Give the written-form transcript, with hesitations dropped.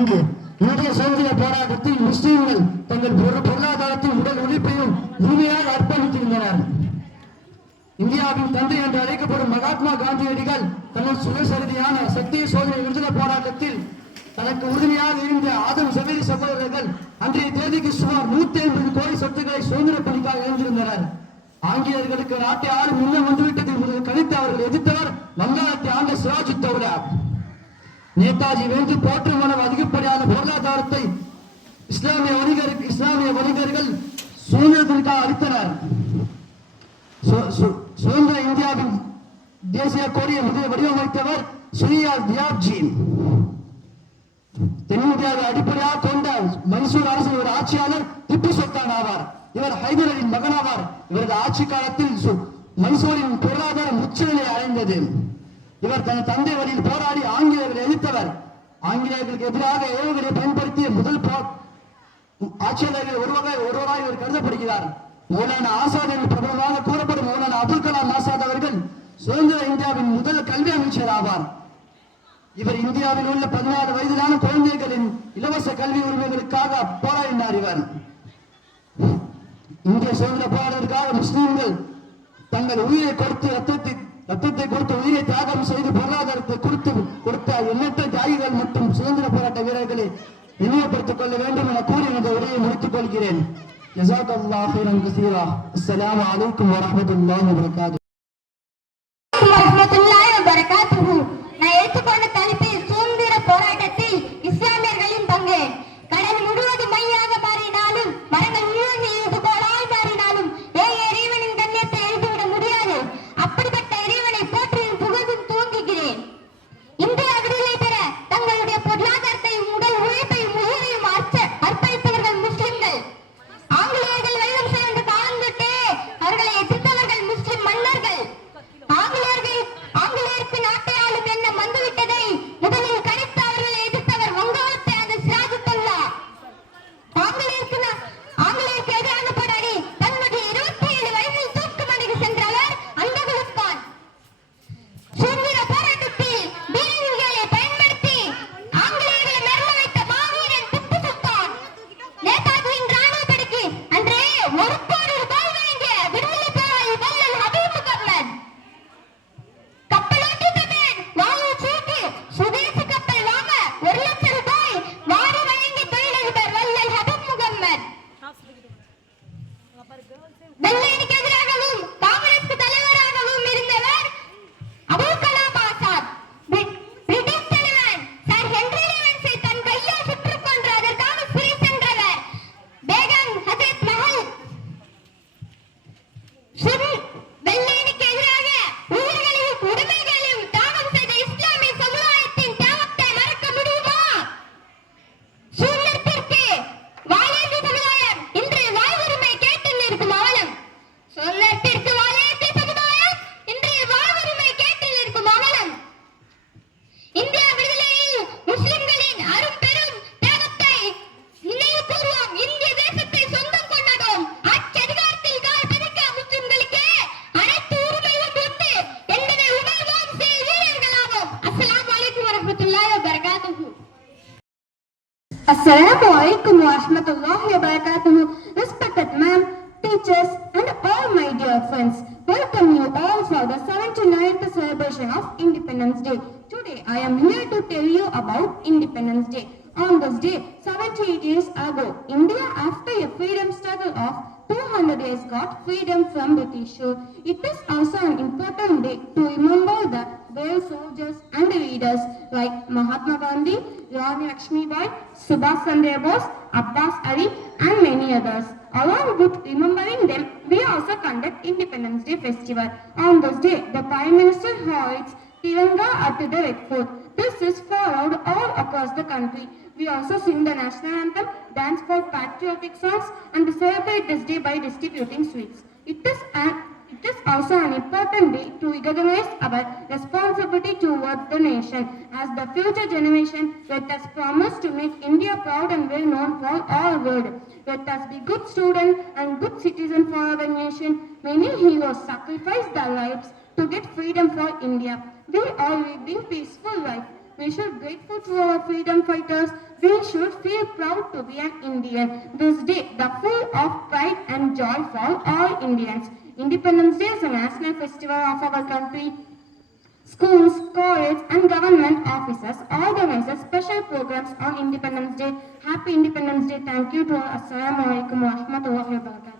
இங்கு இந்திய சுதந்திர போராட்டத்தில் முஸ்லிம்கள் தங்கள் பொருளாதாரத்தின் உடல் உழைப்பையும் முழுமையாக அர்ப்பணித்திருந்தனர். இந்தியாவின் தந்தை என்று அழைக்கப்படும் மகாத்மா காந்தியடிகள் தனது சுயசரிதியான சத்திய சோதனை விடுதலை போராட்டத்தில் தனக்கு உறுதுணையாக இருந்த ஆதம் செவேரி சகோதரர்கள் அன்றைய தேதிக்கு சுமார் 150 கோடி சொத்துக்களை சுதந்திர பணிக்காக இழந்திருந்தனர். ஆங்கிலேயர்களுக்கு நாட்டை ஆளும் இன்னும் வந்துவிட்டது முதல் கணித்து அவர்கள் எதிர்த்தவர் வங்காளத்தை ஆண்ட சிராஜ் தௌலா. நேதாஜி வென்று போற்று மனம் அதிகப்படியான பொருளாதாரத்தை இஸ்லாமிய வணிகர்கள் சுதந்திரத்திற்காக அளித்தனர். சுதந்திர இந்தியாவின் தேசிய கொடியை வடிவமைத்தவர் ஸ்ரீயால் தியாப்ஜி. தென்னிந்தியாவை அடிப்படையாக கொண்ட மைசூர் அரசின் ஒரு ஆட்சியாளர் திப்பு சுல்தான் ஆவார். இவர் ஹைதர் அலியின் மகனாவார். இவரது ஆட்சி காலத்தில் மைசூரின் பொருளாதாரம் உச்சநிலை அடைந்தது. இவர் தன் தந்தை வழியில் போராடி ஆங்கிலேயர்களை எதிர்த்தவர். ஆங்கிலேயர்களுக்கு எதிராக ஏவுகணையை பயன்படுத்திய முதல் ஆட்சியாளர்கள் ஒருவராக இவர் கருதப்படுகிறார். மௌலானா ஆசாத் என்று பிரபலமாக கூறப்படும் மௌலானா அபுல் கலாம் ஆசாத் அவர்கள் சுதந்திர இந்தியாவின் முதல் கல்வி அமைச்சர் ஆவார். இவர் இந்தியாவில் உள்ள 16 வயதிலான குழந்தைகளின் இலவச கல்வி உரிமைகளுக்காக போராடினார். இவர் இந்திய சுதந்திர போராட்டத்திற்காக முஸ்லிம்கள் தங்கள் உயிரை கொடுத்து ரத்தத்தை கொடுத்து உயிரை தியாகம் செய்து பொருளாதாரத்தை கொடுத்த எண்ணற்ற தியாகிகள் மற்றும் சுதந்திர போராட்ட வீரர்களை நினைவுபடுத்திக் கொள்ள வேண்டும் என கூறி எனது உரையை முடித்துக் கொள்கிறேன். ஜஸாக்கல்லாஹு கைரன் கஸீரா. அஸ்ஸலாமு அலைக்கும் வரஹ்மத்துல்லாஹி வபரகாத்துஹு. நான் எடுத்துக்கொண்ட தலைப்பு சுதந்திர போராட்டத்தில் இஸ்லாமியர்களின் பங்கு. கடல் முழுவதும் மையாக மாறினாலும் மரங்கள் கோளாய் மாறினாலும் இறைவனின் கண்ணியத்தை எழுதிவிட முடியாது. அப்படிப்பட்ட இறைவனை போற்றியும் புகழும் தூங்குகிறேன். இந்தியா விடுதலை பெற தங்களுடைய பொருளாதாரத்தை உடல் உழைப்பையும் உயிரையும் அர்ப்பணித்தவர்கள் முஸ்லிம்கள். ஆங்கிலேயர்கள் வெள்ளம் செய்த காலம் தொட்டே அவர்களை எதிர்த்தவர்கள் முஸ்லிம் மன்னர்கள். ஆங்கிலேயருக்கு நாட்டை ஆளும் எண்ணம் வந்துவிட்டதை முதலில் கணித்து அவர்களை எதிர்த்தவர் வங்காளத்தை அந்த சிராஜ் தௌலா. ஆங்கிலேயருக்கு எதிராக போராடி தன்னுடைய 27 வயதில் தூக்குமலைக்கு சென்றவர் அந்தகுலுஸ் கான். சுதந்திர போராட்டத்தில் பீரங்கிகளை பயன்படுத்தி ஆங்கிலேயர்களை மிரள வைத்த மாவீரன் திப்பு சுல்தான். நேதாஜியின் ராணுவ படைக்கு அன்றே 1 கோடி ரூபாய் வழங்கிய விடுதலை போராளி வள்ளல் ஹபீப் முகமது. சுதேசி கப்பல் வாங்க 1 லட்சம் ரூபாய் வாரி வழங்கி தொழிலதிபர் வள்ளல் ஹபீப் முகமது. வெள்ளையனுக்கு எதிராகவும் காங்கிரஸ்க்கு தலைவராகவும் இருந்தவர் அபுல் கலாம் ஆசாத். பிரிட்டிஷ் தலைவன் சர் ஹென்றி லேவன்ஸை தன் கையால் சுட்டுக் கொன்று அதற்காக சிறை சென்றவர் பேகம் ஹஜரத் மஹல். வெள்ளையனுக்கு எதிராக உயிர்களையும் உடைமைகளையும் தியாகம் செய்த இஸ்லாமிய சமுதாயத்தின் தியாகத்தை மறக்க முடியுமா? சுதந்திரத்திற்கு வாழேந்தி சமுதாயம் இன்று வாழ்வுரிமை கேட்டு நிற்கும் அவலம். சுதந்திரத்திற்கு வாழேந்தி சமுதாயம் இன்று வாழ்வுரிமை கேட்டு நிற்கும் அவலம். இந்தியா விடுதலையில் முஸ்லிம்களின் அரும்பெரும் தியாகத்தை நினைவு கூறுவோம். இந்திய தேசத்தை சொந்தம் கொண்டாடும். ஆட்சி அதிகாரத்தில் கால் பதிக்க முஸ்லிம்களுக்கு அனைத்து உரிமையும் உண்டு என்பதை உணர்வோம். வீரர்களாகும். அஸ்ஸலாமு அலைக்கும் வரஹ்மத்துல்லாஹி வபரகாத்துஹு. Assalamu alaikum wa rahmatullahi wa barakatuh. Respected ma'am, teachers and all my dear friends, welcome you all for the 79th celebration of Independence Day. Today I am here to tell you about Independence Day. On this day, 78 years ago, India, after a freedom struggle of 200 years, got freedom from British rule. It is also an important day to remember the brave soldiers and leaders like Mahatma Gandhi, Rani Lakshmibai, Subhash Chandra Bose, Abbas Ali, and many others. Along with remembering them, we also conduct Independence Day festival. On this day, the Prime Minister hoists Tiranga at the Red Fort. This is followed all across the country. We also sing the national anthem, dance for patriotic songs, and celebrate this day by distributing sweets. It is also an important day to recognize our responsibility towards the nation. As the future generation, let us promise to make India proud and well known for all world. Let us be good students and good citizens for our nation. Many heroes sacrificed their lives to get freedom for India. We all live in peaceful life. We should be grateful to our freedom fighters. We should feel proud to be an Indian. This day, the full of pride and joy for all Indians. Independence Day is a national festival of our country. Schools, college and government offices organize special programs on Independence Day. Happy Independence Day. Thank you to all. Assalamu alaikum wa rahmatullahi wa barakatuh.